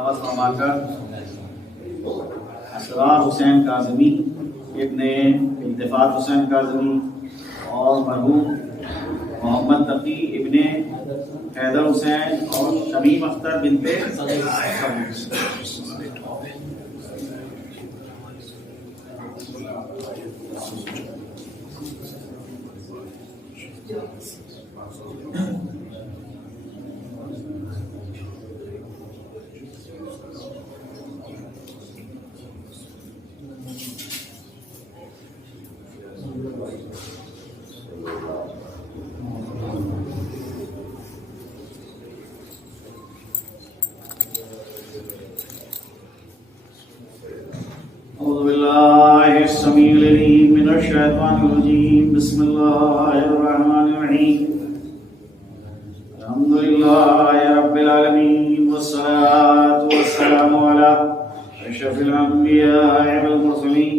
نواز فرما کر اسرار حسین کاظمی ابن التفات حسین کاظمی اور مرحوم محمد تقی ابن حیدر حسین اور شمیم اختر بنت أعوذ بالله السميع العليم من الشيطان الرجيم بسم الله الرحمن الرحيم الحمد لله رب العالمين والصلاة والسلام على أشرف الأنبياء والمرسلين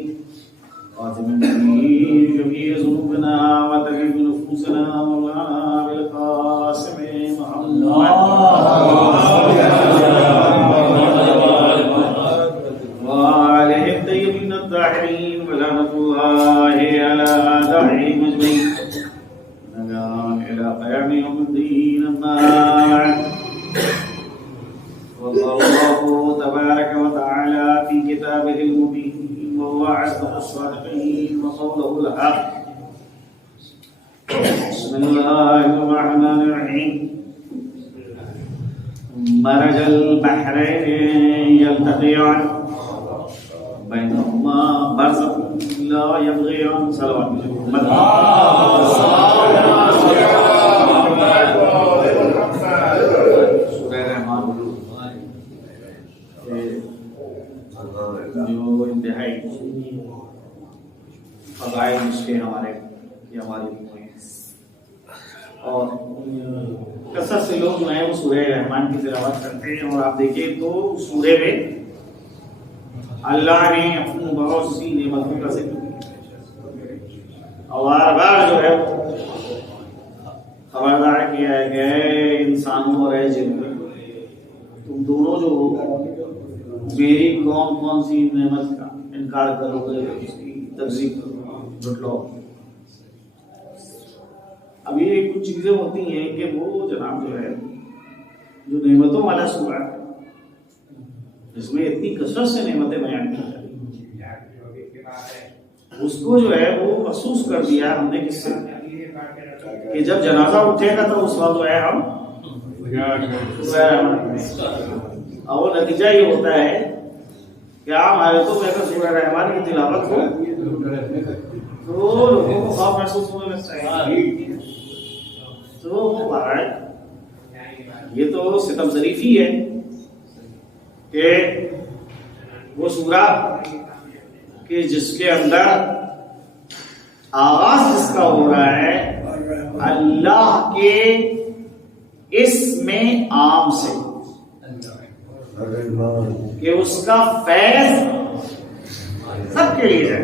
خاتم النبيين شفيع ذنوبنا وطبيب نفوسنا مولانا بالقاسم محمد الطاهرين ولعنة الله على أعدائهم أجمعين إلى قيام يوم الدين أما بعد والله تبارك وتعالى في كتابه المبين وهو أصدق الصادقين وقوله الحق بسم الله الرحمن الرحيم مرج البحرين يلتقيان بينهما برزخ لا يبغيان صلوات محمد جو انتہائی فضائل اس کے ہمارے یہ ہماری ہوئے ہیں اور کثرت سے لوگ جو ہیں وہ سورہ رحمان کی تلاوت کرتے ہیں اور آپ دیکھیں تو سورہ میں اللہ نے اپنی بہت سی نعمتوں کا ذکر کیا اور بار بار جو ہے خبردار کیا ہے کہ اے انسانوں اور اے جنوں تم دونوں جو میری کون کون سی نعمت کا انکار کرو گے اس کی تکذیب کرو جھٹلاؤ. اب یہ کچھ چیزیں ہوتی ہیں کہ وہ جناب جو ہے جو نعمتوں والا سورہ ہے اس میں اتنی کثرت سے نعمتیں بیان کی جاتی اس کو جو ہے وہ محسوس کر دیا ہم نے کس سے کہ جب جنازہ اٹھے گا تو اس وقت جو ہے ہم اور نتیجہ یہ ہوتا ہے کہ آپ ہمارے تو میں سورہ رحمان کی تلاوت ہو تو لوگوں کو خوف محسوس ہونے لگتا ہے تو یہ تو ستم ظریفی ہے کہ وہ سورہ کہ جس کے اندر آغاز جس کا ہو رہا ہے اللہ کے اسم عام سے کہ اس کا فیض سب کے لیے ہے.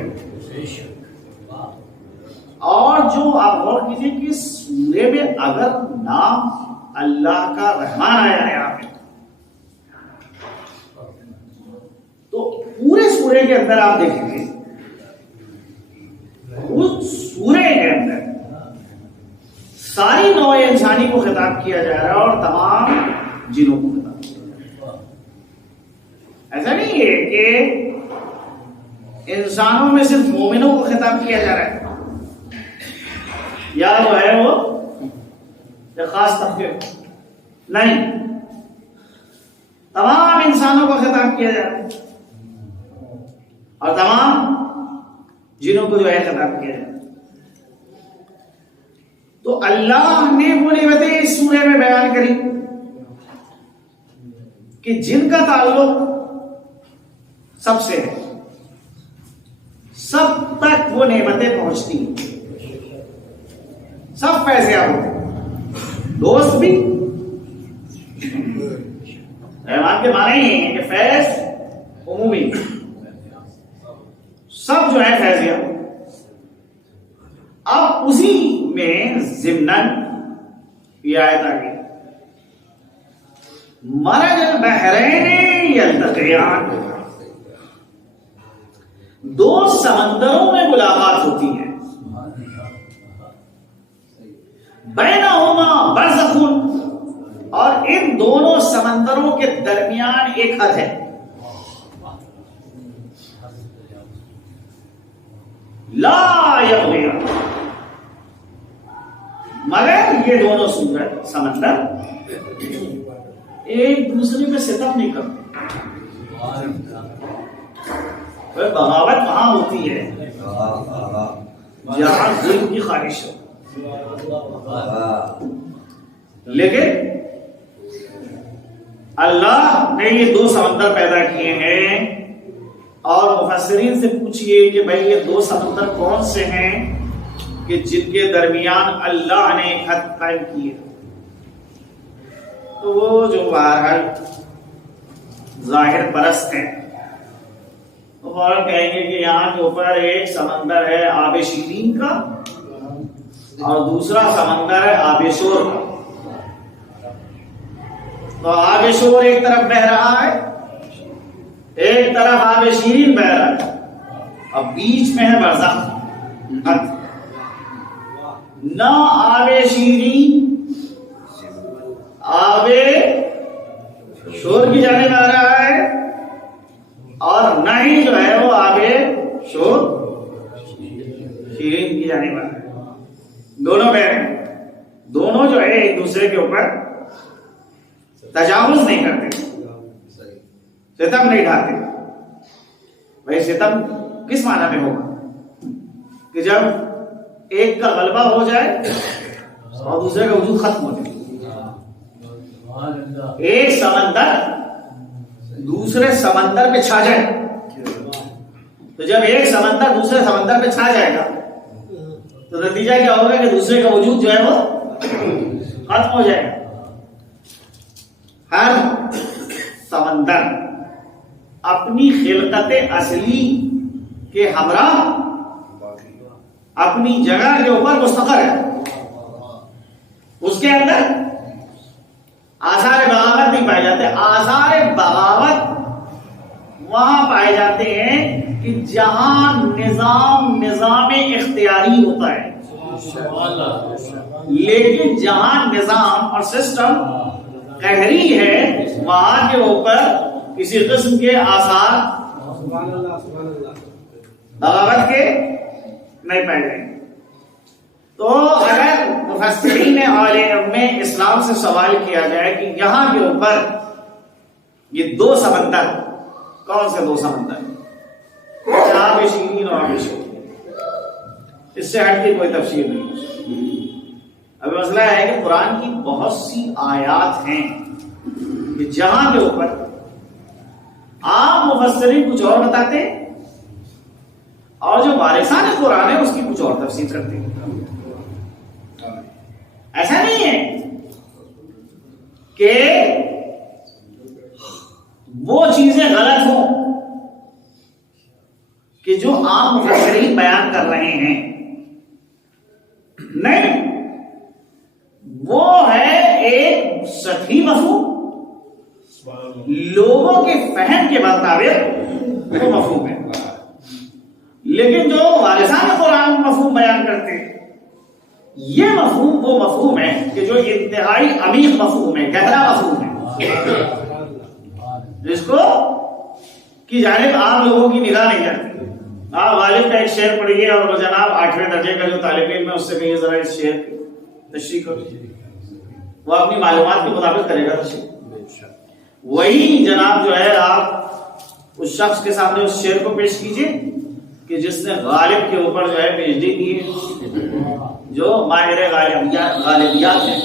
اور جو آپ غور کیجئے کہ سورے میں اگر نام اللہ کا رحمان آیا ہے آپ تو پورے سورے کے اندر آپ دیکھیں گے اس سورے کے اندر ساری نوع انسانی کو خطاب کیا جا رہا ہے اور تمام جنوں کو خطاب کیا جا رہا ہے. ایسا نہیں ہے کہ انسانوں میں صرف مومنوں کو خطاب کیا جا رہا ہے یا جو ہے وہ خاص طبقے نہیں، تمام انسانوں کو خطاب کیا جا رہا ہے اور تمام جنوں کو جو ہے خطاب کیا جائے. تو اللہ نے وہ نعمتیں اس سورہ میں بیان کری کہ جن کا تعلق سب سے ہے، سب تک وہ نعمتیں پہنچتی ہیں، سب فیضیاب ہوتے ہیں، دوست بھی. رحمان کے معنی یہ ہے کہ فیض عمومی سب جو ہے فیضیاب. اب اسی میں ضمناً یہ آیت آ گئی مرج البحرین یلتقیان، دو سمندروں میں ملاقات ہوتی ہے، بینہما برزخ، اور ان دونوں سمندروں کے درمیان ایک حد ہے، لا یبغیان، مگر یہ دونوں سمندر ایک دوسرے میں ستم نہیں کرتے۔ بغاوت وہاں ہوتی ہے جہاں ظلم کی خواہش ہو، لیکن اللہ نے یہ دو سمندر پیدا کیے ہیں، اور مفسرین سے پوچھئے کہ بھائی یہ دو سمندر کون سے ہیں کہ جن کے درمیان اللہ نے ایک حد قائم کی ہے؟ تو وہ جو بہرحال ظاہر پرست ہیں وہ فوراً کہیں گے کہ یہاں کے اوپر ایک سمندر ہے آب شیرین کا، اور دوسرا سمندر ہے آب شور کا۔ تو آب شور ایک طرف بہ رہا ہے، ایک طرف آب شیرین بہ رہا ہے، اب بیچ میں ہے برزخ، نہ آب شیرین آب شور کی جانب آ رہا ہے، اور نہ ہی جو ہے وہ آب شور شیرین کی جانب آ رہا ہے، دونوں بہ رہے ہیں، دونوں جو ہے ایک دوسرے کے اوپر تجاوز نہیں کرتے، ستم نہیں ڈھاتے۔ بھائی ستم کس معنی میں ہوگا کہ جب ایک کا غلبہ ہو جائے اور دوسرے کا وجود ختم ہو جائے، ایک سمندر دوسرے سمندر پہ چھا جائے، تو جب ایک سمندر دوسرے سمندر پہ چھا جائے گا تو نتیجہ کیا ہوگا کہ دوسرے کا وجود جو ہے وہ ختم ہو جائے گا۔ ہر سمندر اپنی خلقت اصلی کے ہمراہ اپنی جگہ کے اوپر مستقر ہے، اس کے اندر آثار بغاوت نہیں پائے جاتے۔ آثار بغاوت وہاں پائے جاتے ہیں کہ جہاں نظام اختیاری ہوتا ہے، لیکن جہاں نظام اور سسٹم قہری ہے وہاں کے اوپر کسی قسم کے آثار بغاوت کے نہیں پائے جائیں۔ تو اگر مفسرین عالم میں اسلام سے سوال کیا جائے کہ یہاں کے اوپر یہ دو سمندر کون سے دو سمندر، آب شیرین اور آب شور، اس سے ہٹ کے کوئی تفسیر نہیں۔ اب مسئلہ ہے کہ قرآن کی بہت سی آیات ہیں کہ جہاں کے اوپر عام مفسرین کچھ اور بتاتے ہیں اور جو وارثان قرآن ہے اس کی کچھ اور تفسیر کرتے ہیں۔ ایسا نہیں ہے کہ وہ چیزیں غلط ہوں کہ جو عام مفسرین بیان کر رہے ہیں، نہیں، وہ ہے ایک سطحی مفہوم، لوگوں کے فہم کے مطابق وہ مفہوم ہے، لیکن جو وارثان قرآن مفہوم بیان کرتے ہیں یہ مفہوم وہ مفہوم ہے کہ جو انتہائی عمیق مفہوم ہے، گہرا مفہوم ہے، جس کو کی جانب عام لوگوں کی نگاہ نہیں جاتی۔ آپ غالب کا ایک شعر پڑھیے اور جناب 8ویں درجے کا جو طالب علم ہے اس سے کہیے ذرا اس شعر کی تشریح کرو، وہ اپنی معلومات کے مطابق کرے گا تشریح۔ وہی جناب جو ہے آپ اس شخص کے سامنے اس شعر کو پیش کیجئے کہ جس نے غالب کے اوپر جو ہے PhD کی ہے، جو ماہر غالبیات ہے،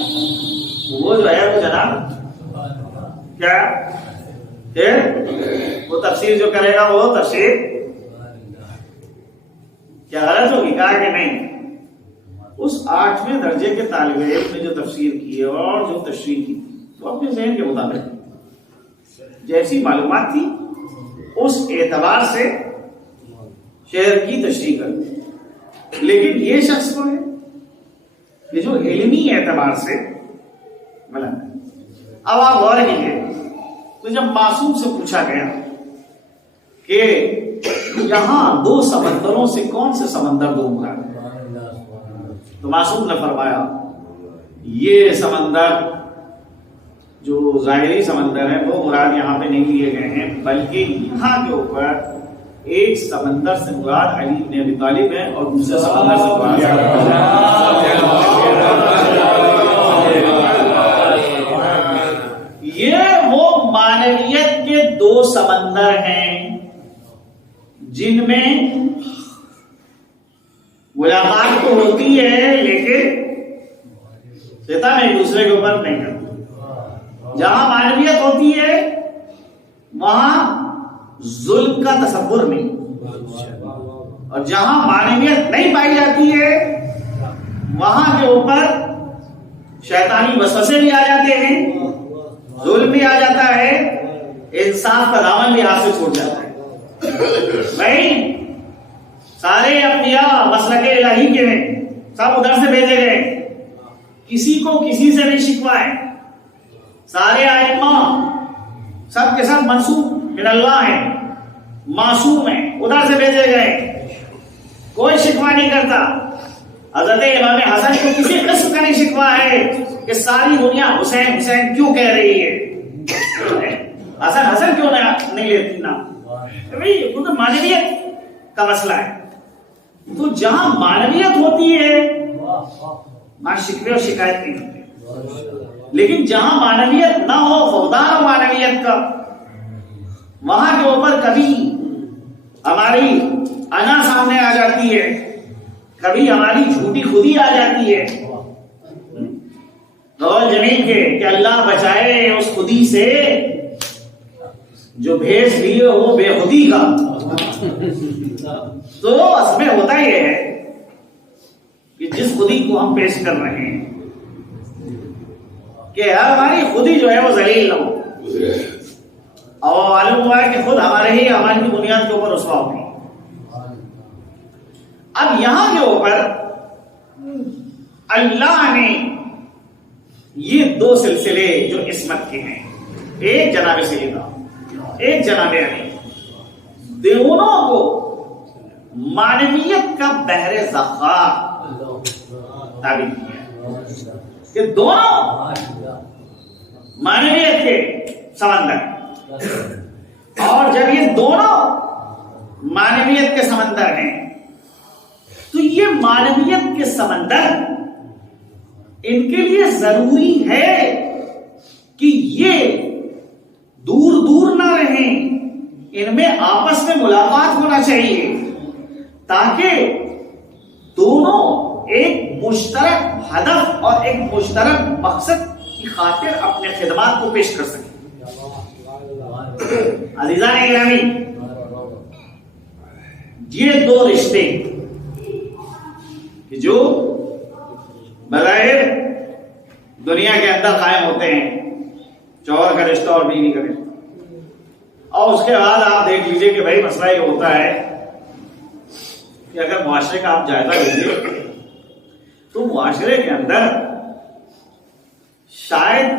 وہ جو ہے وہ جناب کیا وہ تفسیر جو کرے گا وہ تفسیر کیا غلط ہوگی؟ کہا کہ نہیں، اس 8ویں درجے کے طالب علم نے جو تفسیر کی ہے اور جو تشریح کی وہ اپنے ذہن کے مطابق جیسی معلومات تھی اس اعتبار سے شعر کی تشریح کر، لیکن یہ شخص کو ہے کہ جو علمی اعتبار سے غلط ہے۔ اب آپ غور کیجیے تو جب معصوم سے پوچھا گیا کہ یہاں دو سمندروں سے کون سے سمندر دو مراد ہے، تو معصوم نے فرمایا یہ سمندر جو ظاہری سمندر ہے وہ مراد یہاں پہ نہیں لیے گئے ہیں، بلکہ یہاں کے اوپر ایک سمندر سے مراد علی بن ابی طالب ہے اور دوسرے سمندر سے یہ وہ معنویت کے دو سمندر ہیں جن میں ملاقات تو ہوتی ہے لیکن شیطان ایک دوسرے کے اوپر نہیں کرتا۔ جہاں معنویت ہوتی ہے وہاں ظلم کا تصور نہیں، اور جہاں معنویت نہیں پائی جاتی ہے وہاں کے اوپر شیطانی وسوسے بھی آ جاتے ہیں، ظلم بھی آ جاتا ہے، انصاف کا دامن بھی ہاتھ سے چھوٹ جاتا ہے۔ بھائی سارے انبیاء مسلک الہی کے ہیں، سب ادھر سے بھیجے گئے، کسی کو کسی سے نہیں شکوا ہے، سارے ائمہ سب کے سب منصوب من اللہ ہیں، معصوم ہیں، ادھر سے بھیجے گئے، کوئی شکوا نہیں کرتا۔ حضرت امام حسن کو کسی قسم کا نہیں شکوا ہے کہ ساری دنیا حسین حسین کیوں کہہ رہی ہے، حسن حسن کیوں نہیں لیتی نام، کیونکہ معنویت کا مسئلہ ہے۔ تو جہاں معنویت ہوتی ہے وہاں شکوے اور شکایت نہیں ہوتی، لیکن جہاں معنویت نہ ہو، فقدان و معنویت کا، وہاں کے اوپر کبھی ہماری انا سامنے آ جاتی ہے، کبھی ہماری جھوٹی خودی آ جاتی ہے۔ اور جمیل کے کہ اللہ بچائے اس خودی سے جو بھیج لیے ہو بے خودی کا۔ تو اس میں ہوتا یہ ہے کہ جس خودی کو ہم پیش کر رہے ہیں کہ ہماری خودی جو ہے وہ ذلیل نہ ہو، اور معلوم ہوا ہے کہ خود ہمارے ہی ہماری کی بنیاد کے اوپر رسوا ہوتی ہے۔ اب یہاں کے اوپر اللہ نے یہ دو سلسلے جو عصمت کے ہیں، ایک جناب سیدہ ایک جناب علی، دونوں کو معنویت کا بحر ذخار تعبیر کیا کہ دونوں معنویت کے سمندر، اور جب یہ دونوں معنویت کے سمندر ہیں تو یہ معنویت کے سمندر ان کے لیے ضروری ہے کہ یہ دور دور نہ رہیں، ان میں آپس میں ملاقات ہونا چاہیے تاکہ دونوں ایک مشترک ہدف اور ایک مشترک مقصد کی خاطر اپنے خدمات کو پیش کر سکیں۔ عزیزان گرامی، یہ دو رشتے کہ جو بظاہر دنیا کے اندر قائم ہوتے ہیں، شوہر کا رشتہ اور بیوی کا رشتہ، اور اس کے بعد آپ دیکھ لیجئے کہ بھائی مسئلہ یہ ہوتا ہے کہ اگر معاشرے کا آپ جائزہ لیجیے تو معاشرے کے اندر شاید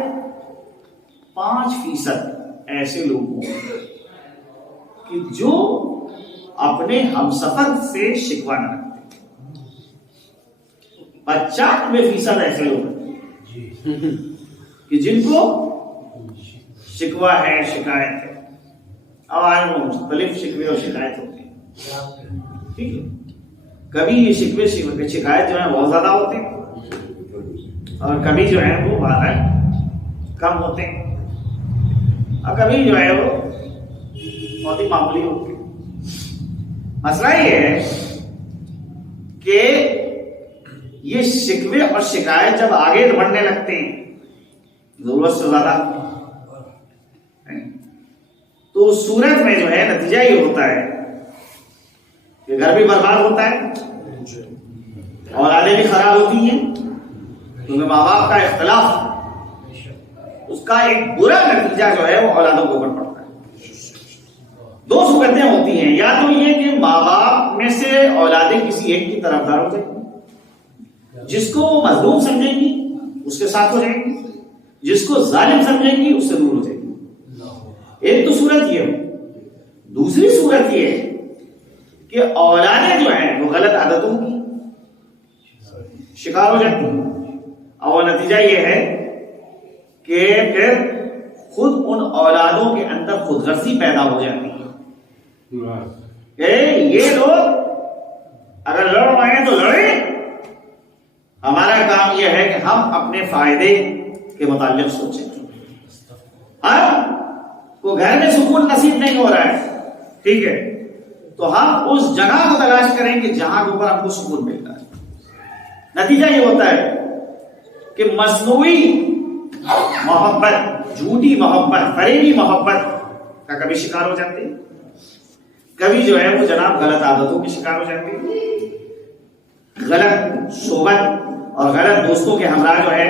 5% ایسے لوگ ہوں کہ جو اپنے ہمسفر سے شکوہ نہ رکھتے، 95% ایسے لوگ ہیں کہ جن کو شکوہ ہے، شکایت ہے، اور مختلف شکوے اور شکایت ہوتے ہیں، ٹھیک ہے۔ کبھی یہ شکوے شکایت جو ہے بہت زیادہ ہوتے ہیں، اور کبھی جو ہے وہ بہت کم ہوتے ہیں، اور کبھی جو ہے وہ بہت ہی معمولی ہوتے ہیں۔ مسئلہ یہ ہے کہ یہ شکوے اور شکایت جب آگے بڑھنے لگتے ہیں ضرورت سے زیادہ، تو اس صورت میں جو ہے نتیجہ یہ ہوتا ہے کہ گھر بھی برباد ہوتا ہے، اولادیں بھی خراب ہوتی ہیں، کیونکہ ماں باپ کا اختلاف اس کا ایک برا نتیجہ جو ہے وہ اولادوں کے اوپر پڑتا ہے۔ دو صورتیں ہوتی ہیں، یا تو یہ کہ ماں باپ میں سے اولادیں کسی ایک کی طرفدار ہو جائیں گی، جس کو وہ مظلوم سمجھیں گی اس کے ساتھ ہو جائیں گی، جس کو ظالم سمجھیں گی اس سے دور ہو جائیں گی، ایک تو صورت یہ ہے. دوسری صورت یہ ہے کہ اولادیں جو ہیں وہ غلط عادتوں کی شکار ہو جاتی ہیں، اور نتیجہ یہ ہے کہ پھر خود ان اولادوں کے اندر خود غرضی پیدا ہو جاتی ہے کہ یہ لوگ اگر لڑ رہے ہیں تو لڑیں، ہمارا کام یہ ہے کہ ہم اپنے فائدے کے متعلق سوچیں. کو گھر میں سکون نصیب نہیں ہو رہا ہے، ٹھیک ہے، تو ہم اس جگہ کو تلاش کریں کہ جہاں کے اوپر ہم کو سکون مل رہا ہے. نتیجہ یہ ہوتا ہے کہ مصنوعی محبت، جھوٹی محبت، فریبی محبت کا کبھی شکار ہو جاتے ہیں، کبھی جو ہے وہ جناب غلط عادتوں کی شکار ہو جاتے ہیں، غلط صحبت اور غلط دوستوں کے ہمراہ جو ہے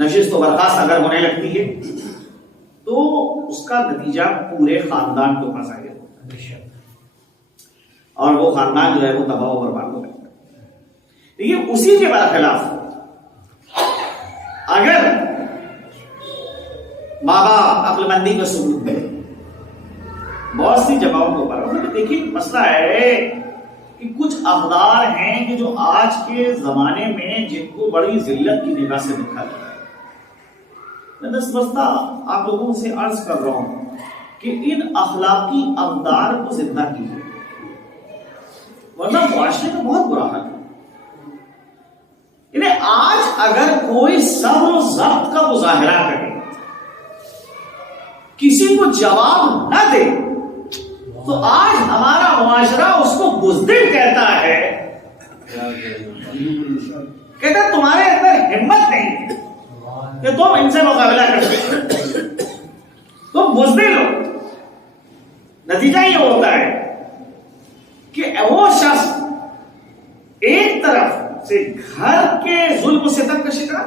نشست و برخاست اگر ہونے لگتی ہے تو اس کا نتیجہ پورے خاندان کو پھنسا گیا اور وہ خاندان جو ہے وہ تباہ و برباد ہو جاتا ہے. لیکن اسی کے برخلاف اگر ماں باپ عقل مندی کا ثبوت دے بہت سی جگہوں کے اوپر، دیکھیے مسئلہ ہے کہ کچھ اقدار ہیں کہ جو آج کے زمانے میں جن کو بڑی ذلت کی نگاہ سے دیکھا جاتا ہے. میں دستبستہ آپ لوگوں سے عرض کر رہا ہوں کہ ان اخلاقی اقدار کو زندہ کیجیے، ورنہ معاشرے کا بہت برا حال ہے. انہیں آج اگر کوئی صبر و ضبط کا مظاہرہ کرے، کسی کو جواب نہ دے، تو آج ہمارا معاشرہ اس کو بزدل کہتا ہے، کہتا تمہارے اندر ہمت نہیں ہے کہ تم ان سے مقابلہ کر سکتے، تم بزدل ہو. نتیجہ یہ ہوتا ہے کہ وہ شخص ایک طرف سے گھر کے ظلم و ستم کا شکار،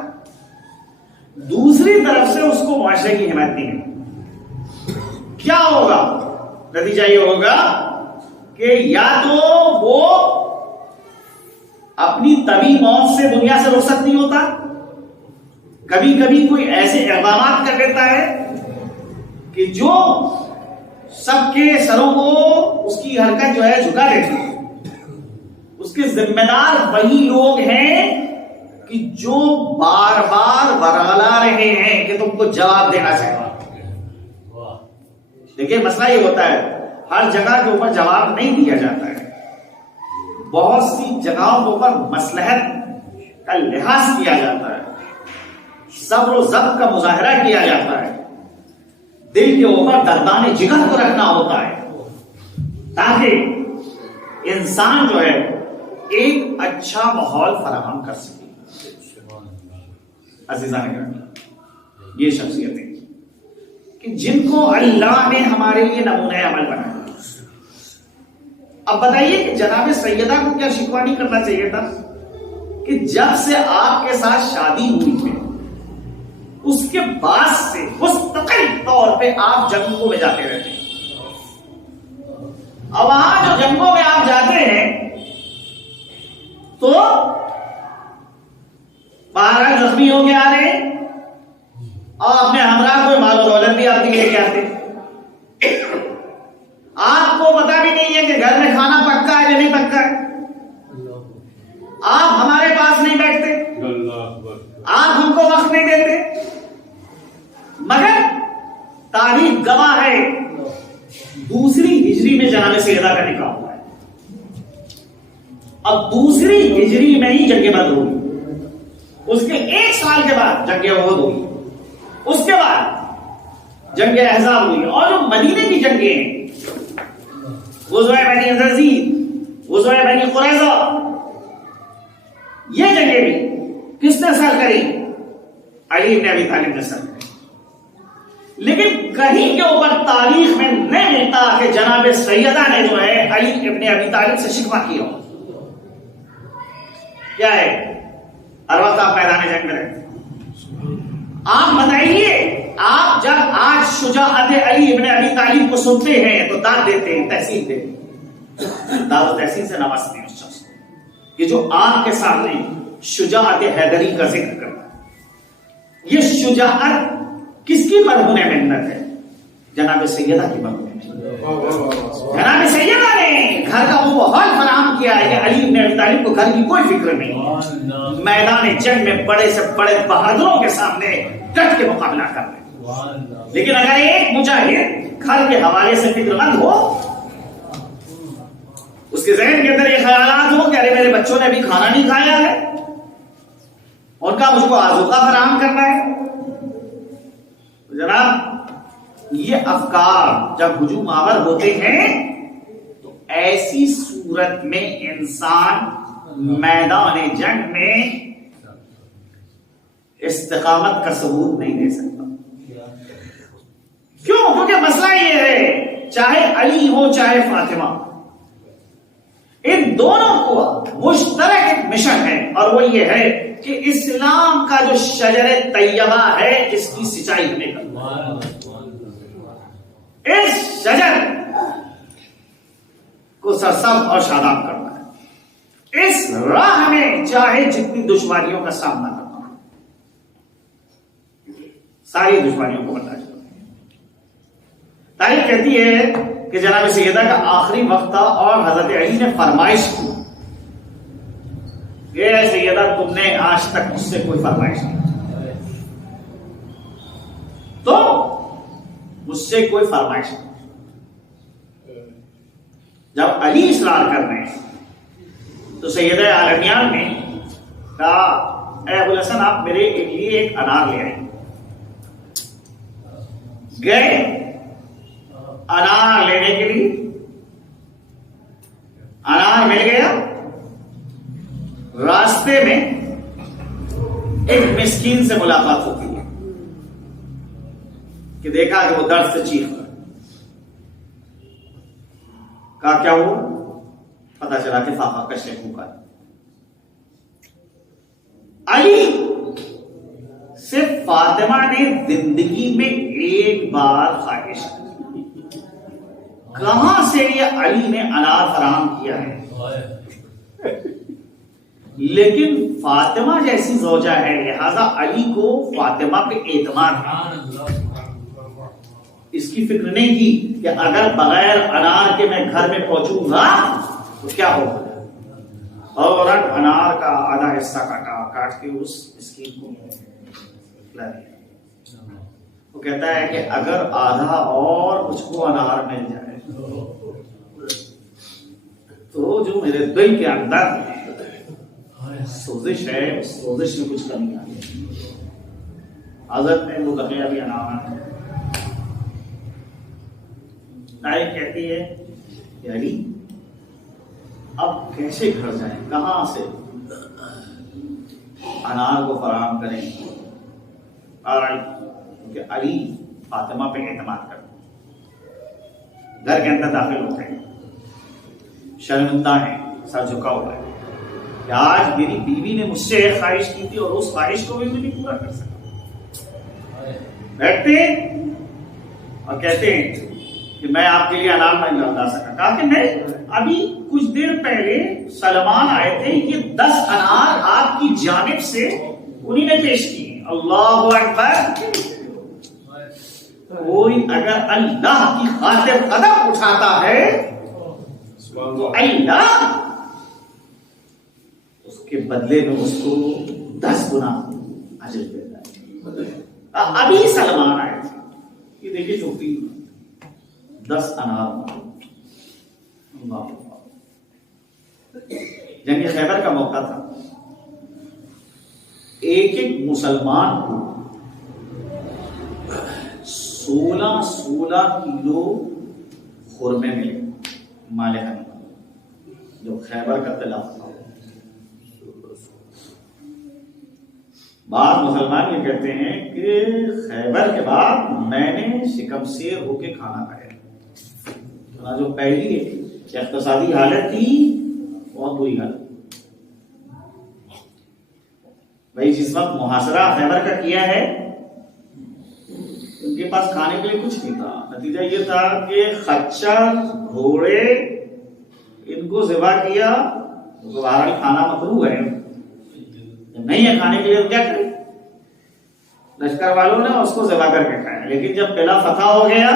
دوسری طرف سے اس کو معاشرے کی حمایت نہیں ہے. کیا ہوگا؟ نتیجہ یہ ہوگا کہ یا تو وہ اپنی طبی موت سے دنیا سے رخصت نہیں ہوتا، کبھی کبھی کوئی ایسے اقدامات کر دیتا ہے کہ جو سب کے سروں کو اس کی حرکت جو ہے جھکا دیتی ہے. اس کے ذمہ دار وہی لوگ ہیں کہ جو بار بار برگلا رہے ہیں کہ تم کو جواب دینا چاہیے. دیکھیے مسئلہ یہ ہوتا ہے ہر جگہ کے اوپر جواب نہیں دیا جاتا ہے، بہت سی جگہوں کے اوپر مصلحت کا لحاظ کیا جاتا ہے، صبر و ضبط کا مظاہرہ کیا جاتا ہے، دل کے اوپر دردان جگر کو رکھنا ہوتا ہے تاکہ انسان جو ہے ایک اچھا ماحول فراہم کر سکے. عزیزان گرامی، یہ شخصیتیں کہ جن کو اللہ نے ہمارے لیے نمونہ عمل بنایا. اب بتائیے کہ جناب سیدہ کو کیا شکوہ نہیں کرنا چاہیے تھا کہ جب سے آپ کے ساتھ شادی ہوئی ہے اس کے بعد سے مستقل طور پہ آپ جنگوں میں جاتے رہتے ہیں. اب وہاں جو جنگوں میں آپ جاتے ہیں تو باہر زخمی ہو کے آ رہے ہیں اور اپنے ہمراہ کو مال و دولت بھی آپ لے کے آتے. آپ کو پتا بھی نہیں ہے کہ گھر میں کھانا پکا ہے یا نہیں پکا ہے. آپ ہمارے پاس نہیں بیٹھتے، آپ ہم کو وقت نہیں دیتے، مگر تاریخ گواہ ہے دوسری ہجری میں جناب سیدہ کا نکاح ہوا ہے. اب دوسری ہجری میں ہی جنگ بدر ہوئی، اس کے 1 سال کے بعد جنگ احد ہوئی، اس کے بعد جنگ احزاب ہوئی، اور جو مدینے کی جنگیں ہیں غزوہ بنی نذیر، غزوہ بنی قریظہ، یہ جنگیں بھی کس نے سر کری؟ علی بن ابی طالب نے سر کری. لیکن کہیں کے اوپر تاریخ میں نہیں ملتا کہ جناب سیدہ نے جو ہے علی ابن ابی طالب سے شکوہ کیا ہو. کیا ہے؟ ہر وقت آپ میدان جنگ میں رہتے. آپ بتائیے، آپ جب آج شجاعت علی ابن ابی طالب کو سنتے ہیں تو داد دیتے ہیں، تحسین دیتے ہیں، داد و تحسین سے نوازتے ہیں اس شخص کو کہ جو آپ کے سامنے شجاعت حیدری کا ذکر کرتا ہے. یہ شجاعت کس کی مرہون منت ہے؟ جناب سیدہ کی بات جناب سیدہ نے گھر کا وہ ماحول فراہم کیا ہے کہ علی بن ابی طالب کو گھر کی کوئی فکر نہیں، میدان جنگ میں بڑے سے بڑے بہادروں کے سامنے ڈٹ کے مقابلہ کر رہے ہیں۔ لیکن اگر ایک مجاہد گھر کے حوالے سے فکر مند ہو، اس کے ذہن کے اندر یہ خیالات ہو کہ ارے میرے بچوں نے ابھی کھانا نہیں کھایا ہے، ان کا مجھ کو آذوقہ فراہم کرنا ہے، جناب یہ افکار جب ہجوم آور ہوتے ہیں تو ایسی صورت میں انسان میدان جنگ میں استقامت کا ثبوت نہیں دے سکتا۔ کیوں؟ کیونکہ مسئلہ یہ ہے چاہے علی ہو چاہے فاطمہ، ان دونوں کو مشترک ایک مشن ہے، اور وہ یہ ہے کہ اسلام کا جو شجر طیبہ ہے اس کی سچائی ہمیں کرنا، اس شجر کو سرسبز اور شاداب کرنا ہے، اس راہ میں چاہے جتنی دشواریوں کا سامنا کرنا ہے ساری دشواریوں کو برداشت کرنا۔ تاریخ کہتی ہے کہ جناب سیدہ کا آخری وقت تھا اور حضرت علی نے فرمائش کی کہ اے سیدہ تم نے آج تک مجھ سے کوئی فرمائش نہیں، تو مجھ سے کوئی فرمائش نہیں۔ جب علی اصرار کر رہے ہیں تو سیدہ عالمیان نے کہا اے ابو الحسن آپ میرے لیے ایک انار لے آئیں۔ گئے انار لینے کے لیے، انار مل گیا، راستے میں ایک مسکین سے ملاقات ہوتی ہے کہ دیکھا کہ وہ درد سے چیخ رہا، کہا کیا ہوا؟ پتا چلا کہ فاقہ کشے بھوکا ہے۔ علی صرف فاطمہ نے زندگی میں ایک بار خواہش کی، کہاں سے یہ علی نے انار فراہم کیا ہے، لیکن فاطمہ جیسی زوجہ ہے لہذا علی کو فاطمہ پہ اعتماد ہے، اس کی فکر نہیں کی کہ اگر بغیر انار کے میں گھر میں پہنچوں گا تو کیا ہوگا، اور انار کا آدھا حصہ کاٹ کے اس مسکین کو کھلا دیا۔ وہ کہتا ہے کہ اگر آدھا اور مجھ کو انار مل جائے تو جو میرے دل کے اندر سوزش ہے اس سوزش میں کچھ کمی آ گئی۔ حضرت نے وہ کہے ابھی انار تاریخ کہتی ہے کہ علی اب کیسے گھر جائیں، کہاں سے انار کو فراہم کریں، اور کہ علی فاطمہ پہ اعتماد کرتے، گھر کے اندر داخل ہوتے ہیں، شرمندہ ہیں، سر جھکا ہوا ہے کہ آج میری بیوی نے مجھ سے ایک خواہش کی تھی اور اس خواہش کو بھی میں نہیں پورا کر سکا۔ بیٹھتے اور کہتے ہیں کہ میں آپ کے لیے انار نہیں لا سکا۔ کہا کہ نہیں، ابھی کچھ دیر پہلے سلمان آئے تھے، یہ 10 انار آپ کی جانب سے انہی نے پیش کی۔ اللہ اکبر! کوئی اگر اللہ کی خاطر قدم اٹھاتا ہے تو اللہ اس کے بدلے میں اس کو 10 گنا اجر دیتا ہے۔ ابھی سلمان آئے تھے، یہ دیکھیے چوٹی 10 انار۔ جنگ خیبر کا موقع تھا، ایک ایک مسلمان کو 16 کلو خورمے ملے، مال غنیمت جو خیبر کا طلب تھا۔ بعض مسلمان یہ کہتے ہیں کہ خیبر کے بعد میں نے شکم سیر ہو کے کھانا کھایا، جو پہلی اقتصادی حالت تھی بہت بری حالت۔ بھائی جس وقت محاصرہ خیبر کا کیا ہے ان کے پاس کھانے کے لیے کچھ نہیں تھا، نتیجہ یہ تھا کہ خچر گھوڑے ان کو ذبح کیا، بہرحال کھانا مکروہ ہے، نہیں ہے کھانے کے لیے تو کیا کریں، لشکر والوں نے اس کو ذبح کر کے کھایا. لیکن جب قلعہ فتح ہو گیا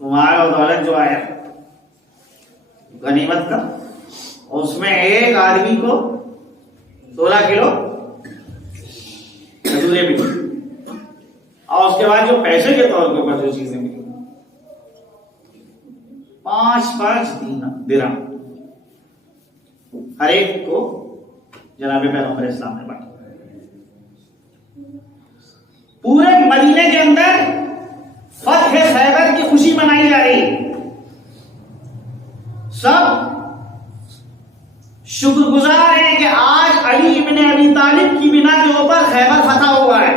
تو مال و دولت جو آیا غنیمت کا، اس میں ایک آدمی کو 16 کلو کھجوریں ملی، اور اس کے بعد جو پیسے کے طور پر جو چیزیں ملی 5 درہم ہر ایک کو جناب پیغمبر اسلام نے بانٹا. پورے مدینے کے اندر فتح خیبر کی خوشی منائی جا رہی، سب شکر گزار ہیں کہ آج علی ابن ابی طالب کی بنا کے اوپر خیبر فتح ہوا ہے.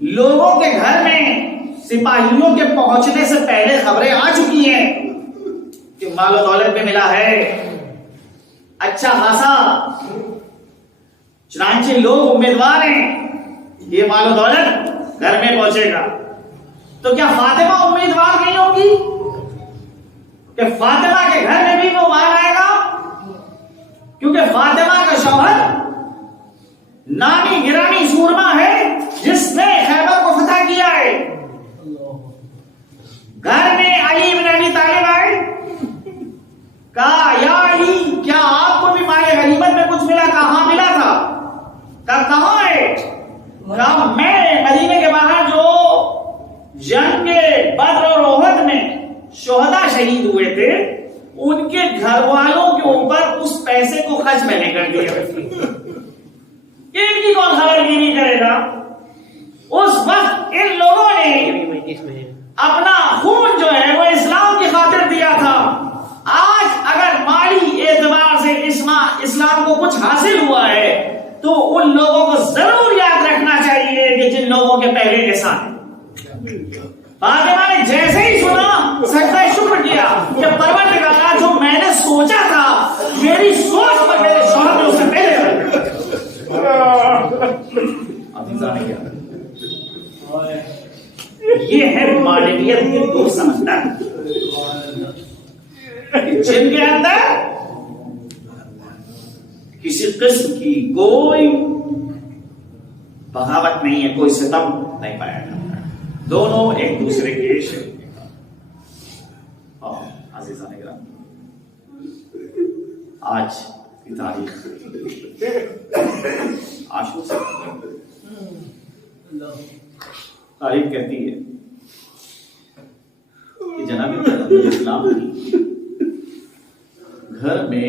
لوگوں کے گھر میں سپاہیوں کے پہنچنے سے پہلے خبریں آ چکی ہیں کہ مال و دولت میں ملا ہے اچھا خاصا. چنانچہ لوگ امیدوار ہیں یہ مال و دولت گھر میں پہنچے گا. تو کیا فاطمہ امیدوار نہیں ہوگی کہ فاطمہ کے گھر میں بھی وہ مال آئے گا؟ کیونکہ فاطمہ کا شوہر نامی گرامی سورما ہے جس نے خیبر کو فتح کیا ہے. گھر میں علی بن ابی طالب آئے، کہا یا علی کیا آپ کو بھی مال غنیمت میں کچھ ملا؟ کہاں ملا تھا؟ کہاں ہے؟ کہا میں مدینے کے باہر جو جنگ بدر اور احد میں شہداء شہید ہوئے تھے ان کے گھر والوں کے اوپر اس پیسے کو خرچ میں نے کر دیا. ان کی کون خبرگیری کرے گا؟ اس وقت ان لوگوں نے اپنا خون جو ہے وہ اسلام کی خاطر دیا تھا. آج اگر مالی اعتبار سے اسلام کو کچھ حاصل ہوا ہے تو ان لوگوں کو ضرور یاد رکھنا چاہیے کہ جن لوگوں کے پہلے کے ساتھ فاطمہ نے جیسے ہی سنا سجدہ شکر کیا کہ پروردگار جو میں نے سوچا تھا میری سوچ پر میرے شوہر نے اسے پہلے یہ ہے مالکیت کے دو سمجھدار جن کے اندر کسی قسم کی کوئی بغاوت نہیں ہے، کوئی ستم نہیں پایا جاتا، دونوں ایک دوسرے کے شریک. اور عزیزان گرامی، آج کی تاریخ عاشور سے تاریخ کہتی ہے کہ جناب پیغمبر اسلام کی گھر میں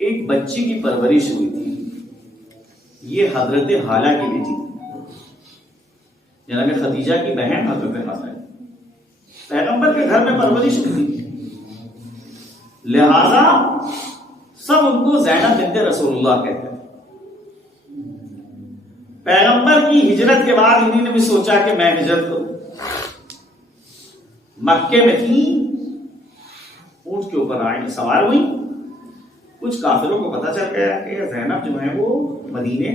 ایک بچی کی پرورش ہوئی تھی. یہ حضرت حالہ کی بیٹی تھی، جناب خدیجہ کی بہن حضرت حالہ. پیغمبر کے گھر میں پرورش ہوئی تھی، لہذا سب ان کو زینب بنت رسول اللہ کہتے ہیں. پیغمبر کی ہجرت کے بعد انہوں نے بھی سوچا کہ میں ہجرت کروں. مکے میں تھی، اونٹ کے اوپر آئیں سوار ہوئی. کچھ کافروں کو پتا چل گیا کہ زینب جو ہے وہ مدینے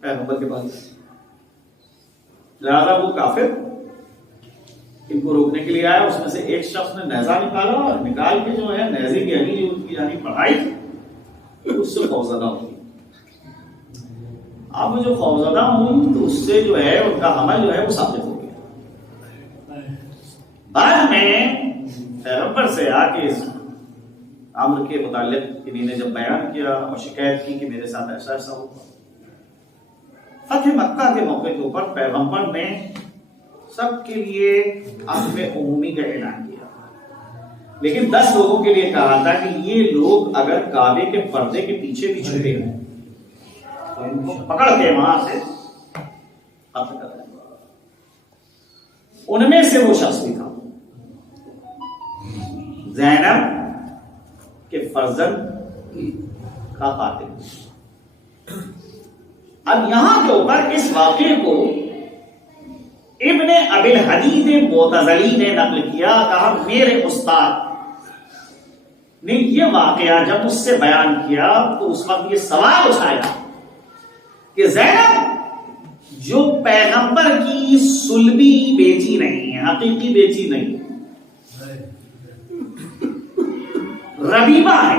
پیغمبر کے پاس، لہذا وہ کافر ان کو روکنے کے لیے آیا. اس میں سے ایک شخص نے نیزہ نکالا اور نکال کے جو ہے نیزے کی اگلی جو ان کی جانب پڑھائی اس سے خوفزدہ ہوئی. اب جو خوفزدہ ہوئی تو اس سے جو ہے ان کا حمل جو ہے وہ ثابت ہو گیا. بعد میں پیغمبر سے آ کے امر کے متعلق انہوں نے جب بیان کیا اور شکایت کی کہ میرے ساتھ ایسا ایسا ہوا، فتح مکہ کے موقع کے اوپر پیغمبر نے سب کے لیے عفو عمومی کا اعلان کیا، لیکن 10 لوگوں کے لیے کہا تھا کہ یہ لوگ اگر کعبے کے پردے کے پیچھے بھی چھپے ہیں تو ان کو پکڑ کے وہاں سے قتل کر دیں. ان میں سے وہ شخص بھی تھا زینب کے فرزند کا قاتل. اب یہاں کے اوپر اس واقعے کو ابن ابی الحدید معتزلی نے نقل کیا. کہا میرے استاد نے یہ واقعہ جب اس سے بیان کیا تو اس وقت یہ سوال اٹھایا کہ زینب جو پیغمبر کی صلبی بیٹی نہیں ہے، حقیقی بیٹی نہیں، ربیبہ ہے،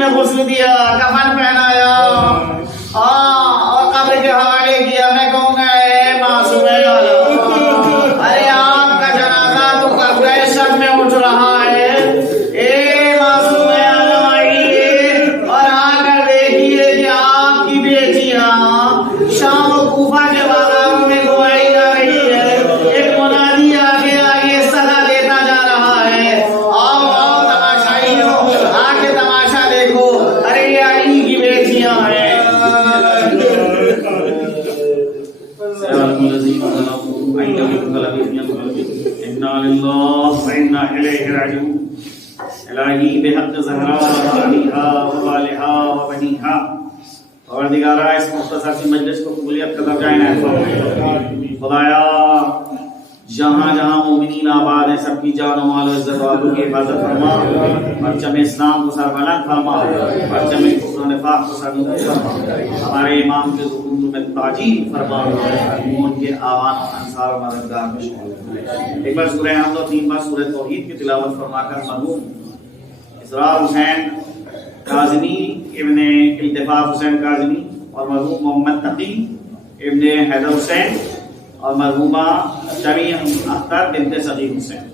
میں غسل دیا، کفن پہنایا اور قبر کے حوالے کیا، میں کہوں گا اے معصوم اعلی، ارے آپ کا جنازہ تو کب گئے شب میں اٹھ رہا ہے، اے معصوم اعلی آئیے اور آ کر دیکھیے کہ آپ کی بیٹیاں شام و کوفہ کے بازاروں میں گواہی کر رہی ہے، ایک منادی آگے آگے صدا دیتا جا رہا ہے، آؤ آؤ تماشائیوں، آ کے تماشا دیکھو، ارے یہ علی کی بیٹیاں ہیں۔ الہی بحق زہرا علیہا وبالہا وبنیہا، پروردگارہ اس مختصر سی مجلس کو قبولیت کا درجہ عنایت فرما۔ خدایا جہاں جہاں مومنین آباد ہیں سب کی جان و مال و عزت و آبرو کی حفاظت فرما، پرچم اسلام کو سربلند فرما، پرچم کفر و نفاق کو سرنگون فرما، ہمارے امام کے ظہور میں تاجیل فرما، ان کے آوان انصار و مددگار میں شامل۔ ایک بار سورہ حمد اور 3 بار سورہ توحید کی تلاوت فرما کر مرحوم اسرار حسین کاظمی ابن التفاف حسین کاظمی اور مرحوم محمد تقی ابن حیدر حسین اور مرحومہ شمیم اختر بنت صدیق حسین